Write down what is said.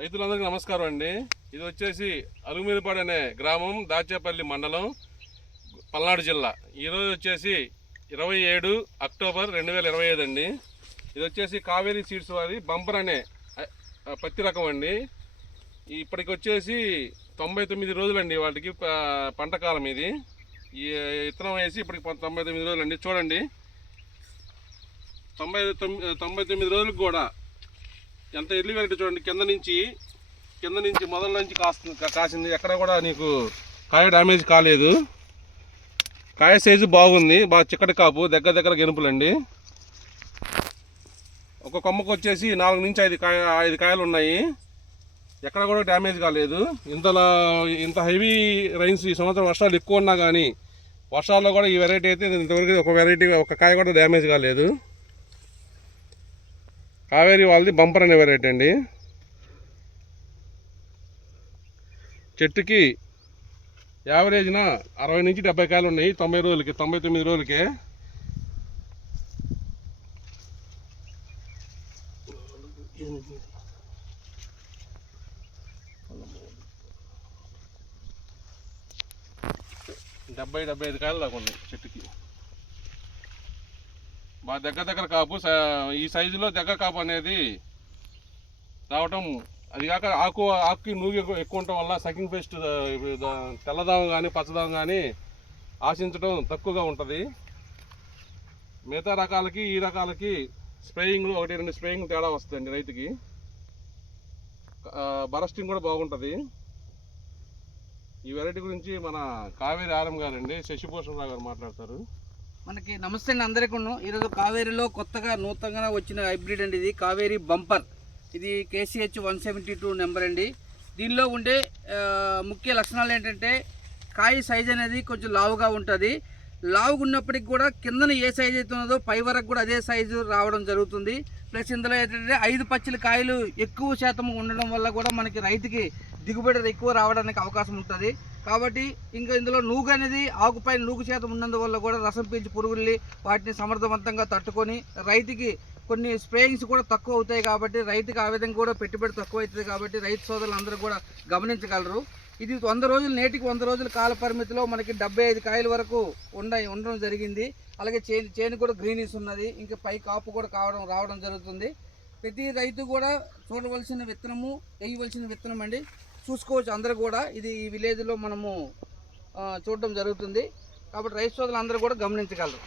రైతులందరికీ నమస్కారం అండి. ఇది వచ్చేసి అలుగుమీదపాడు అనే గ్రామం దాచేపల్లి మండలం పల్నాడు జిల్లా. ఈరోజు వచ్చేసి ఇరవై ఏడు అక్టోబర్ రెండు వేల ఇరవై ఐదు అండి. ఇది వచ్చేసి కావేరీ సీడ్స్ వారి బంపర్ అనే పత్తి రకం అండి. ఇప్పటికి వచ్చేసి తొంభై తొమ్మిది రోజులండి వాటికి పంట కాలం ఇది. ఈ విత్తనం వేసి ఇప్పటికి తొంభై తొమ్మిది రోజులండి. చూడండి. తొంభై తొమ్మిది తొంభై తొమ్మిది రోజులకు కూడా ఎంత ఎర్లీ వెరైటీ చూడండి కింద నుంచి కింద నుంచి మొదల నుంచి కాస్తుంది కా- కాసింది. ఎక్కడ కూడా నీకు కాయ డ్యామేజ్ కాలేదు. కాయ సైజు బాగుంది. బాగా చిక్కటి కాపు దగ్గర దగ్గర గెనుపులండి. ఒక కొమ్మకు వచ్చేసి నాలుగు నుంచి ఐదు కాయ ఐదు కాయలు ఉన్నాయి. ఎక్కడ కూడా డ్యామేజ్ కాలేదు. ఇంతలా ఇంత హెవీ రైన్స్ ఈ సంవత్సరం వర్షాలు ఎక్కువ ఉన్నా కానీ వర్షాల్లో కూడా ఈ వెరైటీ అయితే ఇంతవరకు ఒక వెరైటీ ఒక కాయ కూడా డ్యామేజ్ కాలేదు. కావేరి వాళ్ళది బంపర్ అనే వెరైటీ అండి. చెట్టుకి యావరేజ్న అరవై నుంచి డెబ్బై కాయలు ఉన్నాయి. తొంభై రోజులకి తొంభై తొమ్మిది రోజులకి. డెబ్బై డెబ్బై ఐదు కాయలు దాకా ఉన్నాయి చెట్టుకి. మా దగ్గర దగ్గర కాపు స- ఈ సైజులో దగ్గర కాపు అనేది రావటం అది కాక ఆకు ఆకుకి నూగి ఎక్కువ ఎక్కువ ఉండటం వల్ల సకింగ్ పేస్ట్ తెల్లదాం కానీ పచ్చదాం కానీ ఆశించడం తక్కువగా ఉంటుంది. మిగతా రకాలకి ఈ రకాలకి స్ప్రేయింగ్లో ఒకటి రెండు స్ప్రేయింగ్ తేడా వస్తుందండి రైతుకి. బరస్టింగ్ కూడా బాగుంటుంది. ఈ వెరైటీ గురించి మన కావేరి ఆరం గారండి శశిభూషణరావు గారు మాట్లాడతారు. మనకి నమస్తే అండి అందరికీ ఈరోజు కావేరీలో కొత్తగా నూతనంగా వచ్చిన హైబ్రిడ్ అండి ఇది కావేరీ బంపర్. ఇది KCH one seventy two number అండి. దీనిలో ఉండే ముఖ్య లక్షణాలు ఏంటంటే కాయ సైజ్ అనేది కొంచెం లావుగా ఉంటుంది. లావుగా ఉన్నప్పటికి కూడా కిందన ఏ సైజ్ అయితే ఉన్నదో పై వరకు కూడా అదే సైజు రావడం జరుగుతుంది. ప్లస్ ఇందులో ఏంటంటే ఐదు పచ్చిల కాయలు ఎక్కువ శాతం ఉండడం వల్ల కూడా మనకి రైతుకి దిగుబడి ఎక్కువ రావడానికి అవకాశం ఉంటుంది. కాబట్టి ఇంకా ఇందులో నూగు అనేది ఆకుపైన నూగు శాతం ఉన్నందువల్ల కూడా రసం పీల్చి పురుగుల్ని వాటిని సమర్థవంతంగా తట్టుకొని రైతుకి కొన్ని స్ప్రేయింగ్స్ కూడా తక్కువ అవుతాయి కాబట్టి రైతుకి ఆ విధంగా కూడా పెట్టుబడి తక్కువ అవుతుంది కాబట్టి రైతు సోదరులు కూడా గమనించగలరు. ఇది వంద రోజులు నేటికి వంద రోజుల కాల పరిమితిలో మనకి డెబ్బై ఐదు కాయల వరకు ఉండ ఉండడం జరిగింది. అలాగే చేను చేను కూడా గ్రీనీస్ ఉన్నది. ఇంకా పై కాపు కూడా కావడం రావడం జరుగుతుంది. ప్రతి రైతు కూడా చూడవలసిన విత్తనము వేయవలసిన విత్తనం అండి చూసుకోవచ్చు అందరూ కూడా. ఇది ఈ విలేజ్లో మనము చూడటం చూడడం జరుగుతుంది. కాబట్టి రైతు సోదరులు అందరూ కూడా గమనించగలరు.